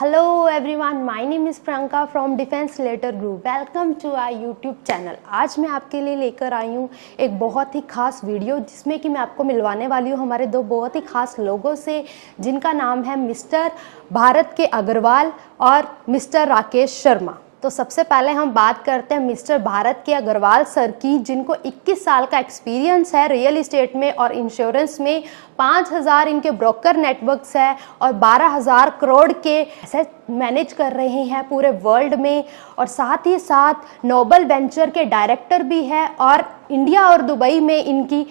Hello everyone, my name is Priyanka from Defense Related Group. Welcome to our YouTube channel. आज मैं आपके लिए लेकर आई हूँ एक बहुत ही खास वीडियो जिसमें कि मैं आपको मिलवाने वाली हूँ हमारे दो बहुत ही खास लोगों से, जिनका नाम है मिस्टर भारत के अग्रवाल और मिस्टर राकेश शर्मा। तो सबसे पहले हम बात करते हैं मिस्टर भारत के अग्रवाल सर की, जिनको 21 साल का एक्सपीरियंस है रियल इस्टेट में और इंश्योरेंस में। 5000 इनके ब्रोकर नेटवर्क्स है और 12,000 करोड़ के एसेट मैनेज कर रहे हैं पूरे वर्ल्ड में, और साथ ही साथ नोबल वेंचर के डायरेक्टर भी है और इंडिया और दुबई में इनकी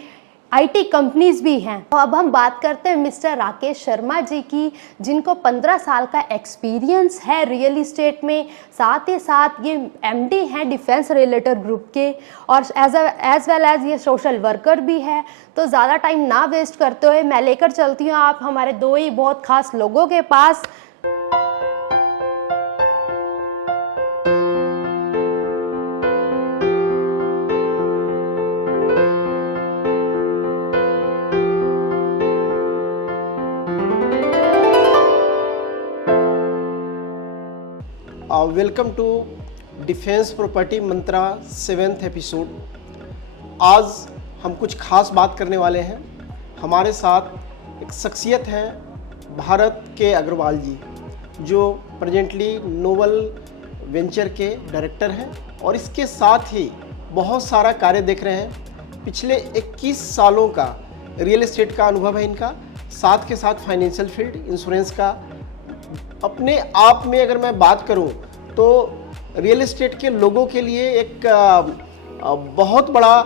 आईटी कंपनीज भी हैं। तो अब हम बात करते हैं मिस्टर राकेश शर्मा जी की, जिनको 15 साल का एक्सपीरियंस है रियल इस्टेट में। साथ ही साथ ये एमडी हैं डिफेंस रिलेटेड ग्रुप के, और एज वेल एज ये सोशल वर्कर भी है। तो ज़्यादा टाइम ना वेस्ट करते हुए मैं लेकर चलती हूँ आप हमारे दो ही बहुत खास लोगों के पास। Welcome to Defence Property Mantra 7th episode. आज हम कुछ खास बात करने वाले हैं। हमारे साथ एक शख्सियत है भारत के अग्रवाल जी, जो प्रेजेंटली नोबल वेंचर के डायरेक्टर हैं और इसके साथ ही बहुत सारा कार्य देख रहे हैं। पिछले 21 सालों का रियल एस्टेट का अनुभव है इनका, साथ के साथ फाइनेंशियल फील्ड, इंश्योरेंस का। अपने आप में अगर मैं बात करूं तो रियल एस्टेट के लोगों के लिए एक बहुत बड़ा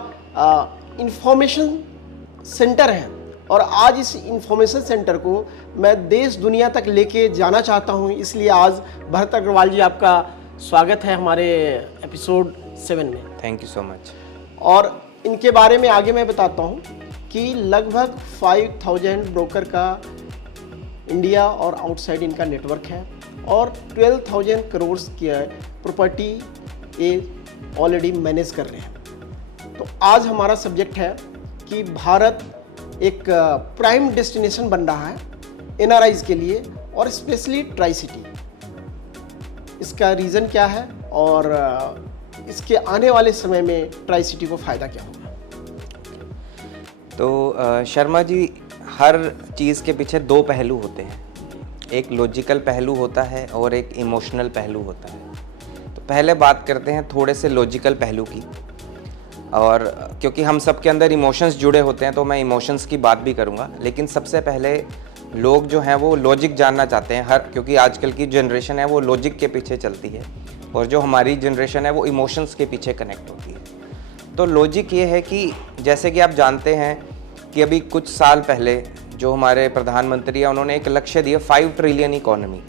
इंफॉर्मेशन सेंटर है, और आज इस इंफॉर्मेशन सेंटर को मैं देश दुनिया तक लेके जाना चाहता हूं। इसलिए आज भरत अग्रवाल जी, आपका स्वागत है हमारे एपिसोड 7 में। Thank you so much. और इनके बारे में आगे मैं बताता हूं कि लगभग 5000 ब्रोकर का इंडिया और आउटसाइड इनका नेटवर्क है, और 12,000 करोड़ की प्रॉपर्टी ये ऑलरेडी मैनेज कर रहे हैं। तो आज हमारा सब्जेक्ट है कि भारत एक प्राइम डेस्टिनेशन बन रहा है एनआरआईज के लिए, और स्पेशली ट्राई सिटी। इसका रीज़न क्या है और इसके आने वाले समय में ट्राई सिटी को फ़ायदा क्या होगा? तो शर्मा जी, हर चीज़ के पीछे दो पहलू होते हैं। एक लॉजिकल पहलू होता है और एक इमोशनल पहलू होता है। तो पहले बात करते हैं थोड़े से लॉजिकल पहलू की, और क्योंकि हम सब के अंदर इमोशंस जुड़े होते हैं तो मैं इमोशंस की बात भी करूंगा। लेकिन सबसे पहले लोग जो हैं वो लॉजिक जानना चाहते हैं, क्योंकि आजकल की जनरेशन है वो लॉजिक के पीछे चलती है, और जो हमारी जनरेशन है वो इमोशंस के पीछे कनेक्ट होती है। तो लॉजिक ये है कि जैसे कि आप जानते हैं कि अभी कुछ साल पहले जो हमारे प्रधानमंत्री हैं उन्होंने एक लक्ष्य दिया 5 ट्रिलियन इकोनॉमी,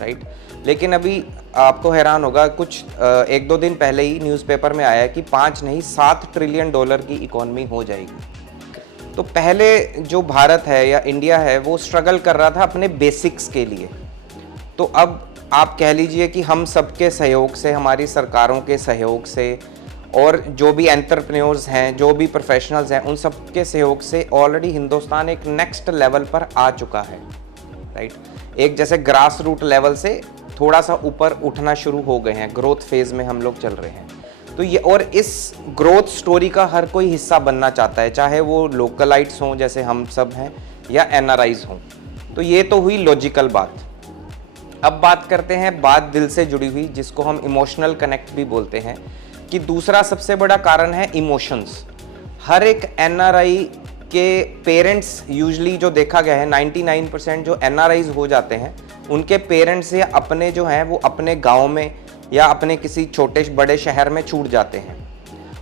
राइट। लेकिन अभी आपको हैरान होगा, कुछ 1-2 दिन पहले ही न्यूज़पेपर में आया कि 5 नहीं 7 ट्रिलियन डॉलर की इकोनॉमी हो जाएगी। तो पहले जो भारत है या इंडिया है वो स्ट्रगल कर रहा था अपने बेसिक्स के लिए। तो अब आप कह लीजिए कि हम सबके सहयोग से, हमारी सरकारों के सहयोग से, और जो भी एंटरप्रेन्योर्स हैं, जो भी प्रोफेशनल्स हैं, उन सब के सहयोग से ऑलरेडी हिंदुस्तान एक नेक्स्ट लेवल पर आ चुका है, राइट। एक जैसे ग्रास रूट लेवल से थोड़ा सा ऊपर उठना शुरू हो गए हैं, ग्रोथ फेज में हम लोग चल रहे हैं। तो ये, और इस ग्रोथ स्टोरी का हर कोई हिस्सा बनना चाहता है, चाहे वो लोकलाइट्स हों जैसे हम सब हैं या एनआरआईज हों। तो ये तो हुई लॉजिकल बात। अब बात करते हैं बात दिल से जुड़ी हुई, जिसको हम इमोशनल कनेक्ट भी बोलते हैं, कि दूसरा सबसे बड़ा कारण है इमोशंस। हर एक एनआरआई के पेरेंट्स, यूजली जो देखा गया है 99% जो एनआरआईज हो जाते हैं उनके पेरेंट्स या अपने जो हैं वो अपने गांव में या अपने किसी छोटे बड़े शहर में छूट जाते हैं।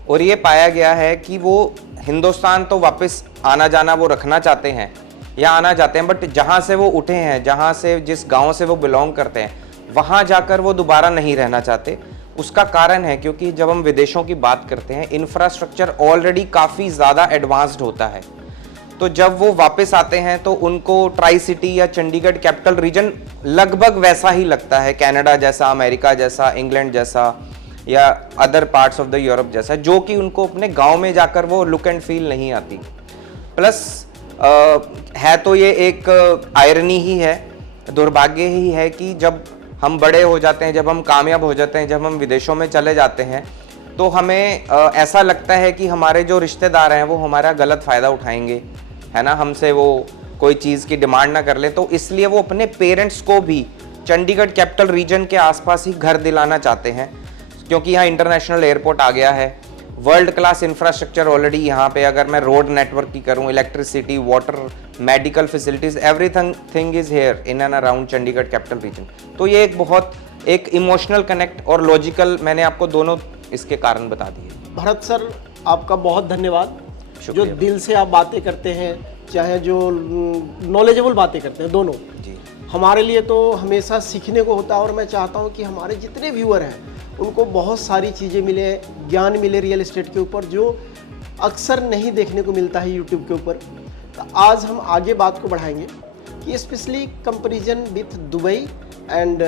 और ये पाया गया है कि वो हिंदुस्तान तो वापस आना जाना वो रखना चाहते हैं या आना चाहते हैं, बट जहाँ से वो उठे हैं, जहाँ से, जिस गाँव से वो बिलोंग करते हैं, वहाँ जाकर वो दोबारा नहीं रहना चाहते। उसका कारण है क्योंकि जब हम विदेशों की बात करते हैं, इंफ्रास्ट्रक्चर ऑलरेडी काफ़ी ज़्यादा एडवांस्ड होता है। तो जब वो वापस आते हैं तो उनको ट्राई सिटी या चंडीगढ़ कैपिटल रीजन लगभग वैसा ही लगता है, कनाडा जैसा, अमेरिका जैसा, इंग्लैंड जैसा, या other parts of the Europe जैसा, जो कि उनको अपने गांव में जाकर वो लुक एंड फील नहीं आती। प्लस है तो ये एक आयरनी ही है दुर्भाग्य ही है कि जब हम बड़े हो जाते हैं, जब हम कामयाब हो जाते हैं, जब हम विदेशों में चले जाते हैं, तो हमें ऐसा लगता है कि हमारे जो रिश्तेदार हैं वो हमारा गलत फ़ायदा उठाएंगे, है ना, हमसे वो कोई चीज़ की डिमांड ना कर ले। तो इसलिए वो अपने पेरेंट्स को भी चंडीगढ़ कैपिटल रीजन के आसपास ही घर दिलाना चाहते हैं, क्योंकि यहाँ इंटरनेशनल एयरपोर्ट आ गया है, वर्ल्ड क्लास इंफ्रास्ट्रक्चर ऑलरेडी यहाँ पे, अगर मैं रोड नेटवर्क की करूँ, electricity, water, medical facilities, everything is here in and around Chandigarh capital region. तो ये एक इमोशनल कनेक्ट और लॉजिकल, मैंने आपको दोनों इसके कारण बता दिए। भरत सर, आपका बहुत धन्यवाद। जो शुक्रिया। दिल से आप बातें करते हैं, चाहे जो नॉलेजेबल बातें करते हैं, दोनों जी, हमारे लिए तो हमेशा सीखने को होता है। और मैं चाहता हूं कि हमारे जितने व्यूअर हैं उनको बहुत सारी चीज़ें मिले, ज्ञान मिले रियल एस्टेट के ऊपर, जो अक्सर नहीं देखने को मिलता है यूट्यूब के ऊपर। तो आज हम आगे बात को बढ़ाएंगे कि specially comparison with Dubai and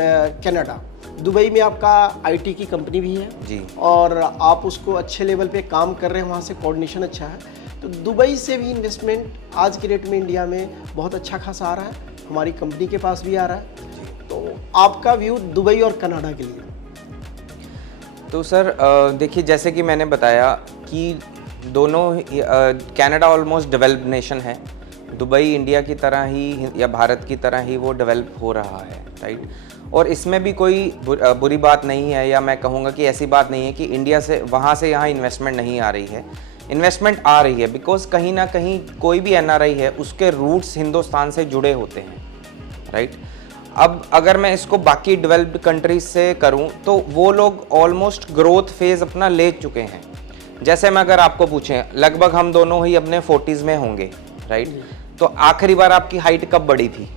Canada. Dubai में आपका आईटी की कंपनी भी है जी, और आप उसको अच्छे लेवल पे काम कर रहे हैं, वहाँ से कोऑर्डिनेशन अच्छा है। तो दुबई से भी इन्वेस्टमेंट आज के डेट में इंडिया में बहुत अच्छा खासा आ रहा है, हमारी कंपनी के पास भी आ रहा है। तो आपका व्यू दुबई और कनाडा के लिए? तो सर देखिए, जैसे कि मैंने बताया कि दोनों कनाडा ऑलमोस्ट डेवलप्ड नेशन है, दुबई इंडिया की तरह ही या भारत की तरह ही वो डेवलप हो रहा है, राइट। और इसमें भी कोई बुरी बात नहीं है, या मैं कहूँगा कि ऐसी बात नहीं है कि इंडिया से वहाँ से यहाँ इन्वेस्टमेंट नहीं आ रही है। इन्वेस्टमेंट आ रही है, बिकॉज कहीं ना कहीं कोई भी एनआरआई है उसके रूट्स हिंदुस्तान से जुड़े होते हैं, राइट। अब अगर मैं इसको बाकी डेवलप्ड कंट्रीज से करूं तो वो लोग ऑलमोस्ट ग्रोथ फेज अपना ले चुके हैं। जैसे मैं अगर आपको पूछें, लगभग हम दोनों ही अपने 40s में होंगे, राइट। तो आखिरी बार आपकी हाइट कब बढ़ी थी?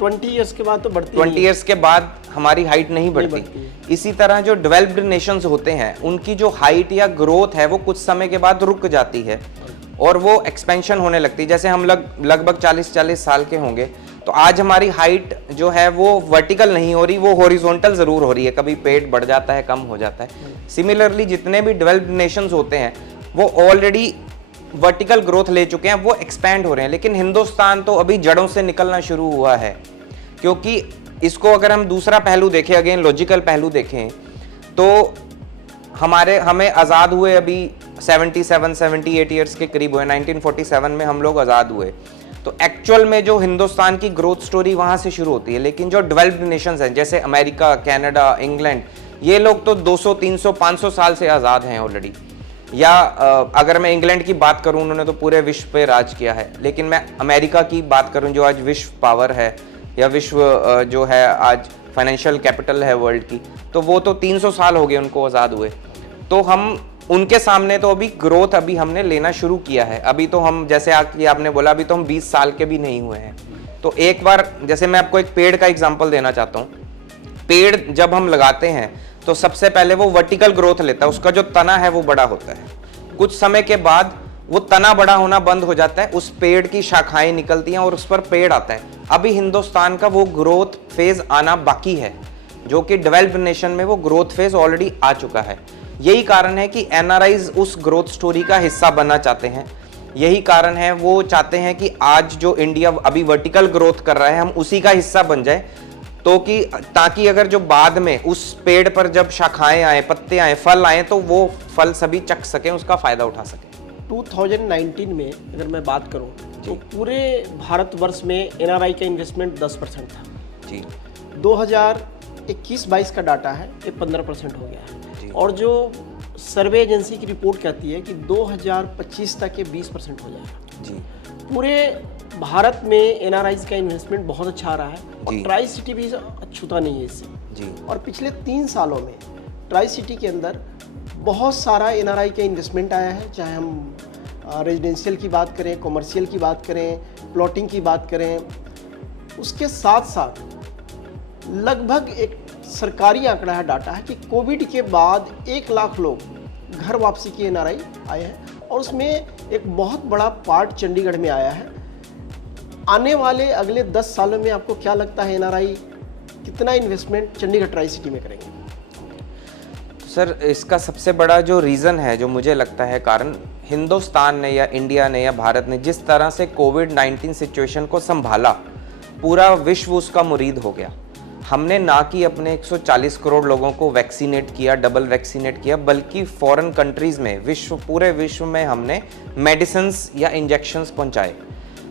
20 ईयर्स के बाद तो बढ़ती 20 ईयर्स के बाद हमारी हाइट नहीं बढ़ती। बढ़ती। इसी तरह जो डेवलप्ड नेशंस होते हैं उनकी जो हाइट या ग्रोथ है वो कुछ समय के बाद रुक जाती है और वो एक्सपेंशन होने लगती है। जैसे हम लगभग 40 साल के होंगे, तो आज हमारी हाइट जो है वो वर्टिकल नहीं हो रही, वो हॉरिजॉन्टल जरूर हो रही है, कभी पेट बढ़ जाता है, कम हो जाता है। सिमिलरली जितने भी डेवलप्ड नेशंस होते हैं वो ऑलरेडी वर्टिकल ग्रोथ ले चुके हैं, वो एक्सपैंड हो रहे हैं। लेकिन हिंदुस्तान तो अभी जड़ों से निकलना शुरू हुआ है, क्योंकि इसको अगर हम दूसरा पहलू देखें, अगेन लॉजिकल पहलू देखें, तो हमें आज़ाद हुए अभी 78 ईयर्स के करीब हुए। 1947 में हम लोग आज़ाद हुए। तो एक्चुअल में जो हिंदुस्तान की ग्रोथ स्टोरी वहाँ से शुरू होती है। लेकिन जो डेवलप्ड नेशंस हैं जैसे अमेरिका, कनाडा, इंग्लैंड, ये लोग तो 200, 300, 500 साल से आज़ाद हैं ऑलरेडी। या अगर मैं इंग्लैंड की बात करूं, उन्होंने तो पूरे विश्व पे राज किया है। लेकिन मैं अमेरिका की बात करूं जो आज विश्व पावर है या विश्व जो है आज फाइनेंशियल कैपिटल है वर्ल्ड की, तो वो तो 300 साल हो गए उनको आज़ाद हुए। तो हम उनके सामने तो अभी ग्रोथ अभी हमने लेना शुरू किया है। अभी तो हम, जैसे आपने बोला, अभी तो हम 20 साल के भी नहीं हुए हैं। तो एक बार, जैसे मैं आपको एक पेड़ का एग्जांपल देना चाहता हूँ। पेड़ जब हम लगाते हैं तो सबसे पहले वो वर्टिकल ग्रोथ लेता है, उसका जो तना है वो बड़ा होता है। कुछ समय के बाद वो तना बड़ा होना बंद हो जाता है, उस पेड़ की शाखाएं निकलती हैं और उस पर पेड़ आता है। अभी हिंदुस्तान का वो ग्रोथ फेज आना बाकी है, जो कि डेवलप्ड नेशन में वो ग्रोथ फेज ऑलरेडी आ चुका है। यही कारण है कि एनआरआईज उस ग्रोथ स्टोरी का हिस्सा बनना चाहते हैं। यही कारण है वो चाहते हैं कि आज जो इंडिया अभी वर्टिकल ग्रोथ कर रहा है, हम उसी का हिस्सा बन जाए, तो कि ताकि अगर जो बाद में उस पेड़ पर जब शाखाएं आए, पत्ते आए, फल आए, तो वो फल सभी चख सकें, उसका फायदा उठा सकें। 2019 में अगर मैं बात करूं तो पूरे भारतवर्ष में एनआरआई का इन्वेस्टमेंट 10% था जी। 2021-22 का डाटा है, ये 15% हो गया है। और जो सर्वे एजेंसी की रिपोर्ट कहती है कि 2025 तक ये 20% हो जाएगा जी। पूरे भारत में एनआरआईज का इन्वेस्टमेंट बहुत अच्छा आ रहा है और ट्राई सिटी भी अछूता नहीं है इससे जी। और पिछले 3 सालों में ट्राई सिटी के अंदर बहुत सारा एनआरआई का इन्वेस्टमेंट आया है, चाहे हम रेजिडेंशियल की बात करें, कॉमर्शियल की बात करें, प्लॉटिंग की बात करें। उसके साथ साथ लगभग एक सरकारी आंकड़ा है, डाटा है कि कोविड के बाद 1 लाख लोग घर वापसी की एनआरआई आए हैं और उसमें एक बहुत बड़ा पार्ट चंडीगढ़ में आया है। आने वाले अगले 10 सालों में आपको क्या लगता है एनआरआई कितना इन्वेस्टमेंट चंडीगढ़ ट्राई सिटी में करेंगे? सर, इसका सबसे बड़ा जो रीज़न है, जो मुझे लगता है कारण, हिंदुस्तान ने या इंडिया ने या भारत ने जिस तरह से कोविड-19 सिचुएशन को संभाला, पूरा विश्व उसका मुरीद हो गया। हमने ना कि अपने 140 करोड़ लोगों को वैक्सीनेट किया, डबल वैक्सीनेट किया, बल्कि फॉरेन कंट्रीज में पूरे विश्व में हमने मेडिसिन्स या इंजेक्शंस पहुंचाए।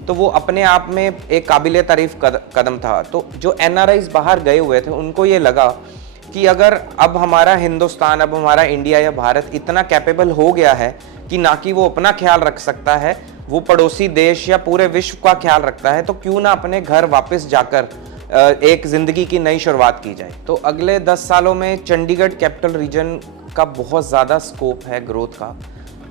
तो वो अपने आप में एक काबिले तारीफ कदम था। तो जो NRIs बाहर गए हुए थे उनको ये लगा कि अगर अब हमारा हिंदुस्तान, अब हमारा इंडिया या भारत इतना कैपेबल हो गया है कि ना कि वो अपना ख्याल रख सकता है, वो पड़ोसी देश या पूरे विश्व का ख्याल रखता है, तो क्यों ना अपने घर वापस जाकर एक ज़िंदगी की नई शुरुआत की जाए। तो अगले 10 सालों में चंडीगढ़ कैपिटल रीजन का बहुत ज़्यादा स्कोप है ग्रोथ का।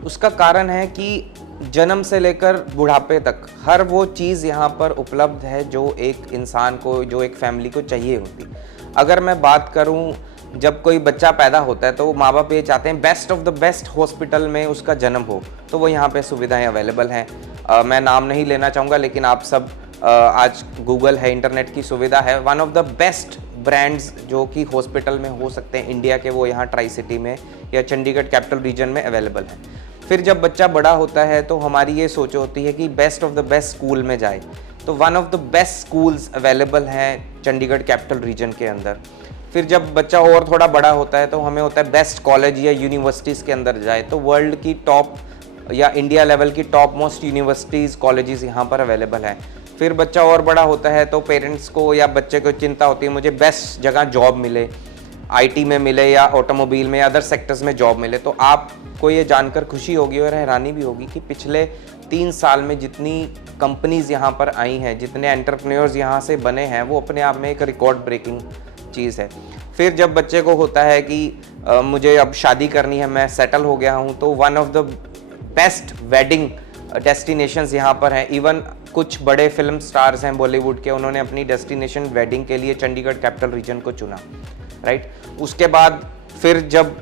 उसका कारण है कि जन्म से लेकर बुढ़ापे तक हर वो चीज़ यहाँ पर उपलब्ध है जो एक इंसान को, जो एक फैमिली को चाहिए होती। अगर मैं बात करूँ, जब कोई बच्चा पैदा होता है तो माँ बाप ये चाहते हैं best of the best hospital में उसका जन्म हो, तो वो यहाँ पे सुविधाएं अवेलेबल हैं। मैं नाम नहीं लेना चाहूँगा, लेकिन आप सब आज गूगल है, इंटरनेट की सुविधा है। One of the best brands जो कि हॉस्पिटल में हो सकते हैं इंडिया के, वो यहाँ ट्राई सिटी में या चंडीगढ़ कैपिटल रीजन में अवेलेबल है। फिर जब बच्चा बड़ा होता है तो हमारी ये सोच होती है कि best of the best school में जाए, तो one of the best schools available हैं चंडीगढ़ कैपिटल रीजन के अंदर। फिर जब बच्चा और थोड़ा बड़ा होता है तो हमें होता है बेस्ट कॉलेज या यूनिवर्सिटीज़ के अंदर जाए, तो वर्ल्ड की टॉप या इंडिया लेवल की टॉप मोस्ट यूनिवर्सिटीज़, कॉलेजेस यहाँ पर अवेलेबल हैं। फिर बच्चा और बड़ा होता है तो पेरेंट्स को या बच्चे को चिंता होती है मुझे बेस्ट जगह जॉब मिले, IT में मिले या ऑटोमोबाइल में या अदर सेक्टर्स में जॉब मिले। तो आपको ये जानकर खुशी होगी और हैरानी भी होगी कि पिछले 3 साल में जितनी कंपनीज़ यहाँ पर आई हैं, जितने एंटरप्रेन्योर्स यहाँ से बने हैं, वो अपने आप में एक रिकॉर्ड ब्रेकिंग चीज़ है। फिर जब बच्चे को होता है कि मुझे अब शादी करनी है, मैं सेटल हो गया हूँ, तो one of the best wedding destinations यहाँ पर हैं। इवन कुछ बड़े फिल्म स्टार्स हैं बॉलीवुड के, उन्होंने अपनी डेस्टिनेशन वेडिंग के लिए चंडीगढ़ कैपिटल रीजन को चुना, राइट। उसके बाद फिर जब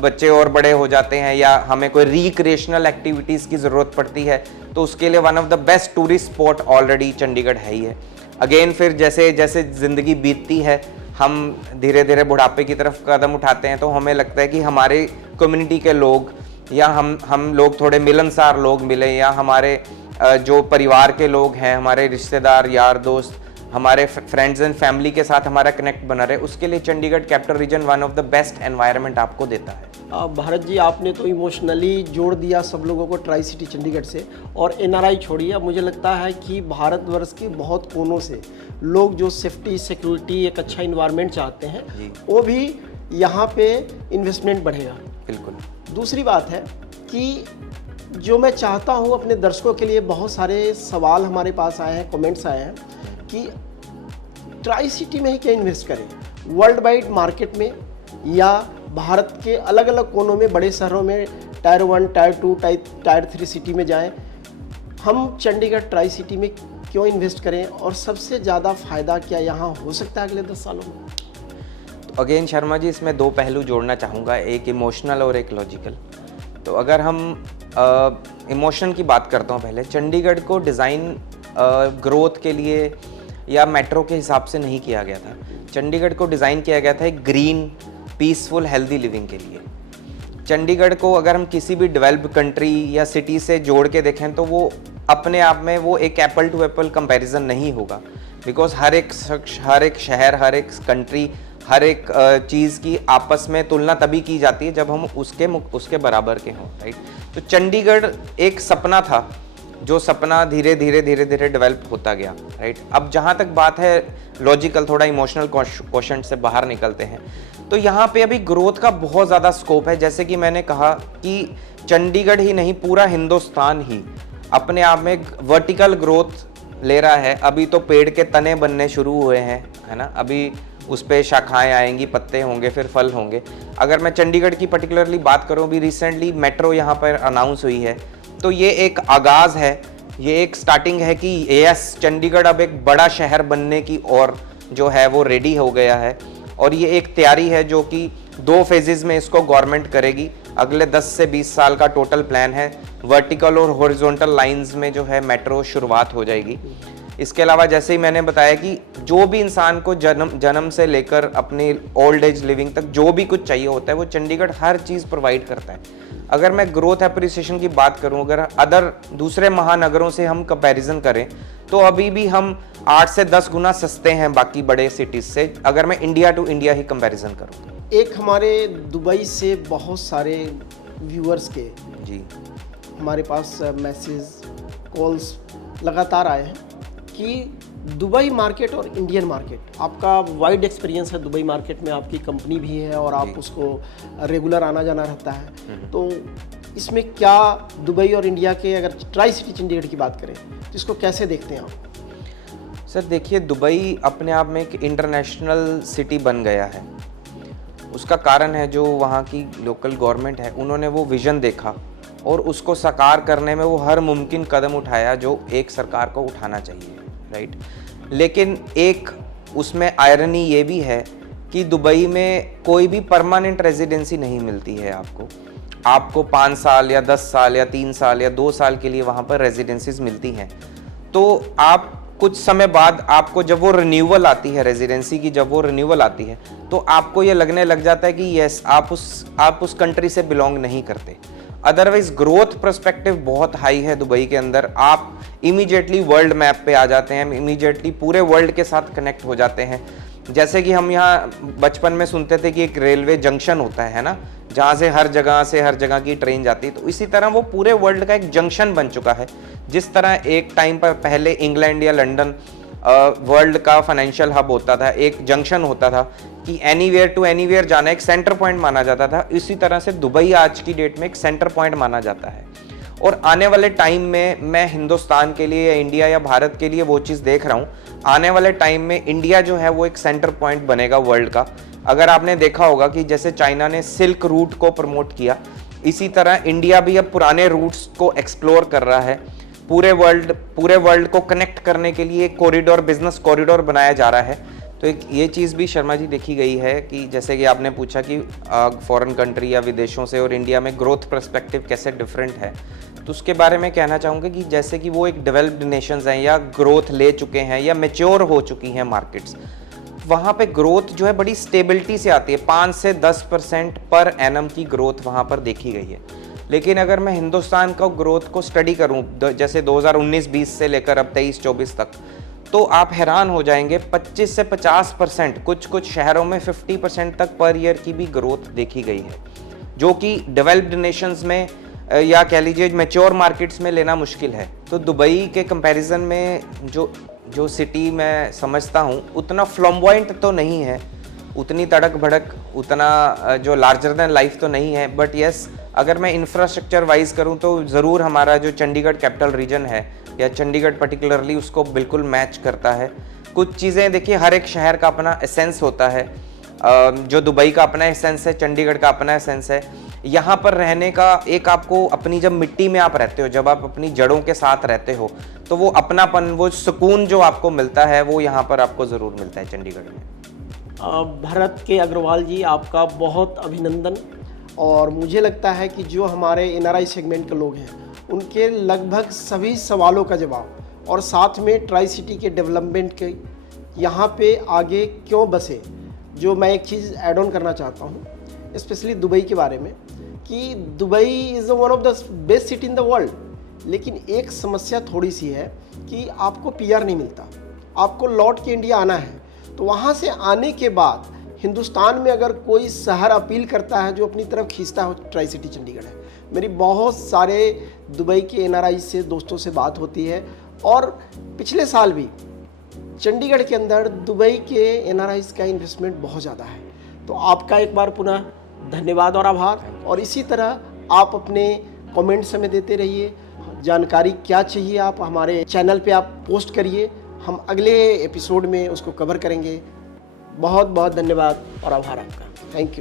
बच्चे और बड़े हो जाते हैं या हमें कोई रिक्रिएशनल एक्टिविटीज़ की ज़रूरत पड़ती है, तो उसके लिए one of the best tourist spot already Chandigarh है ही है। अगेन फिर जैसे जैसे ज़िंदगी बीतती है, हम धीरे धीरे बुढ़ापे की तरफ कदम उठाते हैं, तो हमें लगता है कि हमारे कम्युनिटी के लोग या हम लोग थोड़े मिलनसार लोग मिले, या हमारे जो परिवार के लोग हैं, हमारे रिश्तेदार, यार दोस्त, हमारे फ्रेंड्स एंड फैमिली के साथ हमारा कनेक्ट बना रहे, उसके लिए Chandigarh capital region one of the best environment आपको देता है। भारत जी, आपने तो इमोशनली जोड़ दिया सब लोगों को ट्राई सिटी चंडीगढ़ से, और NRI छोड़िए। अब मुझे लगता है कि भारतवर्ष के बहुत कोनों से लोग जो सेफ्टी, सिक्योरिटी, एक अच्छा इन्वायरमेंट चाहते हैं, वो भी यहाँ पे इन्वेस्टमेंट बढ़ेगा। बिल्कुल। दूसरी बात है कि जो मैं चाहता हूँ अपने दर्शकों के लिए, बहुत सारे सवाल हमारे पास आए हैं, कमेंट्स आए हैं कि ट्राई सिटी में ही क्या इन्वेस्ट करें, वर्ल्ड वाइड मार्केट में या भारत के अलग अलग कोनों में, बड़े शहरों में, टायर 1, टायर 2, टायर 3 सिटी में जाएं। हम चंडीगढ़ ट्राई सिटी में क्यों इन्वेस्ट करें और सबसे ज़्यादा फ़ायदा क्या यहाँ हो सकता है अगले 10 सालों में? तो अगेन शर्मा जी, इसमें 2 पहलू जोड़ना चाहूँगा, एक इमोशनल और एक लॉजिकल। तो अगर हम इमोशन की बात करता हूँ, पहले चंडीगढ़ को डिज़ाइन ग्रोथ के लिए या मेट्रो के हिसाब से नहीं किया गया था। चंडीगढ़ को डिज़ाइन किया गया था एक ग्रीन, पीसफुल, हेल्दी लिविंग के लिए। चंडीगढ़ को अगर हम किसी भी डेवलप्ड कंट्री या सिटी से जोड़ के देखें तो वो अपने आप में वो एक एप्पल टू एप्पल कंपैरिजन नहीं होगा, बिकॉज हर एक शहर, हर एक कंट्री, हर एक चीज़ की आपस में तुलना तभी की जाती है जब हम उसके बराबर के हों, राइट। तो चंडीगढ़ एक सपना था, जो सपना धीरे धीरे डेवलप होता गया, राइट। अब जहाँ तक बात है लॉजिकल, थोड़ा इमोशनल क्वेश्चन से बाहर निकलते हैं, तो यहाँ पे अभी ग्रोथ का बहुत ज़्यादा स्कोप है। जैसे कि मैंने कहा कि चंडीगढ़ ही नहीं, पूरा हिंदुस्तान ही अपने आप में वर्टिकल ग्रोथ ले रहा है। अभी तो पेड़ के तने बनने शुरू हुए हैं, है ना, अभी उस पर शाखाएँ आएंगी, पत्ते होंगे, फिर फल होंगे। अगर मैं चंडीगढ़ की पर्टिकुलरली बात करूँ, अभी रिसेंटली मेट्रो यहाँ पर अनाउंस हुई है, तो ये एक आगाज़ है, ये एक स्टार्टिंग है कि यस, चंडीगढ़ अब एक बड़ा शहर बनने की और जो है वो रेडी हो गया है। और ये एक तैयारी है जो कि 2 फेजेस में इसको गवर्नमेंट करेगी। अगले 10 से 20 साल का टोटल प्लान है। वर्टिकल और हॉरिजॉन्टल लाइंस में जो है मेट्रो शुरुआत हो जाएगी। इसके अलावा जैसे ही मैंने बताया कि जो भी इंसान को जन्म से लेकर अपनी ओल्ड एज लिविंग तक जो भी कुछ चाहिए होता है, वो चंडीगढ़ हर चीज़ प्रोवाइड करता है। अगर मैं ग्रोथ एप्रिसिएशन की बात करूं, अगर दूसरे महानगरों से हम कंपैरिजन करें, तो अभी भी हम 8 से 10 गुना सस्ते हैं बाकी बड़े सिटीज से, अगर मैं इंडिया टू इंडिया ही कंपैरिजन करूँ। एक हमारे दुबई से बहुत सारे व्यूअर्स के जी हमारे पास मैसेज कॉल्स लगातार आए हैं कि दुबई मार्केट और इंडियन मार्केट, आपका वाइड एक्सपीरियंस है दुबई मार्केट में, आपकी कंपनी भी है और आप उसको रेगुलर आना जाना रहता है, तो इसमें क्या दुबई और इंडिया के, अगर ट्राई सिटी चंडीगढ़ की बात करें तो इसको कैसे देखते हैं आप? सर देखिए, दुबई अपने आप में एक इंटरनेशनल सिटी बन गया है। उसका कारण है जो वहाँ की लोकल गवर्नमेंट है, उन्होंने वो विज़न देखा और उसको साकार करने में वो हर मुमकिन कदम उठाया जो एक सरकार को उठाना चाहिए, राइट। लेकिन एक उसमें आयरनी ये भी है कि दुबई में कोई भी परमानेंट रेजिडेंसी नहीं मिलती है आपको 5 साल या 10 साल या 3 साल या 2 साल के लिए वहाँ पर रेजिडेंसीज मिलती हैं। तो आप कुछ समय बाद आपको जब वो रिन्यूअल आती है रेजिडेंसी की, जब वो रिन्यूअल आती है तो आपको ये लगने लग जाता है कि यस आप उस कंट्री से बिलोंग नहीं करते। अदरवाइज ग्रोथ पर्सपेक्टिव बहुत हाई है दुबई के अंदर, आप इमीडिएटली वर्ल्ड मैप पे आ जाते हैं, इमीडिएटली पूरे वर्ल्ड के साथ कनेक्ट हो जाते हैं। जैसे कि हम यहाँ बचपन में सुनते थे कि एक रेलवे जंक्शन होता है ना, जहाँ से हर जगह की ट्रेन जाती है, तो इसी तरह वो पूरे वर्ल्ड का एक जंक्शन बन चुका है। जिस तरह एक टाइम पर पहले इंग्लैंड या लंदन वर्ल्ड का फाइनेंशियल हब होता था, एक जंक्शन होता था कि एनीवेयर टू एनीवेयर जाना एक सेंटर पॉइंट माना जाता था, इसी तरह से दुबई आज की डेट में एक सेंटर पॉइंट माना जाता है। और आने वाले टाइम में मैं हिंदुस्तान के लिए या इंडिया या भारत के लिए वो चीज़ देख रहा हूँ, आने वाले टाइम में इंडिया जो है वो एक सेंटर पॉइंट बनेगा वर्ल्ड का। अगर आपने देखा होगा कि जैसे चाइना ने सिल्क रूट को प्रमोट किया, इसी तरह इंडिया भी अब पुराने रूट्स को एक्सप्लोर कर रहा है। पूरे वर्ल्ड को कनेक्ट करने के लिए कॉरिडोर, बिजनेस कॉरिडोर बनाया जा रहा है। तो एक ये चीज़ भी शर्मा जी देखी गई है कि जैसे कि आपने पूछा कि फॉरेन कंट्री या विदेशों से और इंडिया में ग्रोथ पर्सपेक्टिव कैसे डिफरेंट है, तो उसके बारे में कहना चाहूँगा कि जैसे कि वो एक डेवलप्ड नेशंस हैं या ग्रोथ ले चुके हैं या मैच्योर हो चुकी हैं मार्केट्स, वहाँ पे ग्रोथ जो है बड़ी स्टेबिलिटी से आती है, 5 से 10% पर एनम की ग्रोथ वहाँ पर देखी गई है। लेकिन अगर मैं हिंदुस्तान का ग्रोथ को स्टडी करूँ जैसे 2019-20 से लेकर अब 23-24 तक, तो आप हैरान हो जाएंगे, 25 से 50%, कुछ शहरों में 50% तक पर ईयर की भी ग्रोथ देखी गई है, जो कि डेवलप्ड नेशंस में या कह लीजिए मैच्योर मार्केट्स में लेना मुश्किल है। तो दुबई के कंपैरिजन में जो सिटी मैं समझता हूँ उतना फ्लैम्बॉयंट तो नहीं है, उतनी तड़क भड़क, उतना जो लार्जर देन लाइफ तो नहीं है, बट यस अगर मैं इंफ्रास्ट्रक्चर वाइज करूँ तो ज़रूर हमारा जो चंडीगढ़ कैपिटल रीजन है या चंडीगढ़ पर्टिकुलरली उसको बिल्कुल मैच करता है। कुछ चीज़ें देखिए, हर एक शहर का अपना एसेंस होता है, जो दुबई का अपना एसेंस है, चंडीगढ़ का अपना एसेंस है। यहाँ पर रहने का एक आपको अपनी, जब मिट्टी में आप रहते हो, जब आप अपनी जड़ों के साथ रहते हो, तो वो अपनापन, वो सुकून जो आपको मिलता है वो यहाँ पर आपको ज़रूर मिलता है चंडीगढ़ में। भरत के अग्रवाल जी, आपका बहुत अभिनंदन। और मुझे लगता है कि जो हमारे NRI सेगमेंट के लोग हैं उनके लगभग सभी सवालों का जवाब, और साथ में ट्राई सिटी के डेवलपमेंट के यहाँ पे आगे क्यों बसे, जो मैं एक चीज़ ऐड ऑन करना चाहता हूँ स्पेशली दुबई के बारे में, कि Dubai is one of the best city in the world. लेकिन एक समस्या थोड़ी सी है कि आपको PR नहीं मिलता, आपको लौट के इंडिया आना है। तो वहाँ से आने के बाद हिंदुस्तान में अगर कोई शहर अपील करता है जो अपनी तरफ खींचता है, ट्राई सिटी चंडीगढ़ है। मेरी बहुत सारे दुबई के NRI से दोस्तों से बात होती है, और पिछले साल भी चंडीगढ़ के अंदर दुबई के NRIs का इन्वेस्टमेंट बहुत ज़्यादा है। तो आपका एक बार पुनः धन्यवाद और आभार, और इसी तरह आप अपने कमेंट्स हमें देते रहिए। जानकारी क्या चाहिए आप हमारे चैनल पे आप पोस्ट करिए, हम अगले एपिसोड में उसको कवर करेंगे। बहुत बहुत धन्यवाद और आभार आपका। Thank you.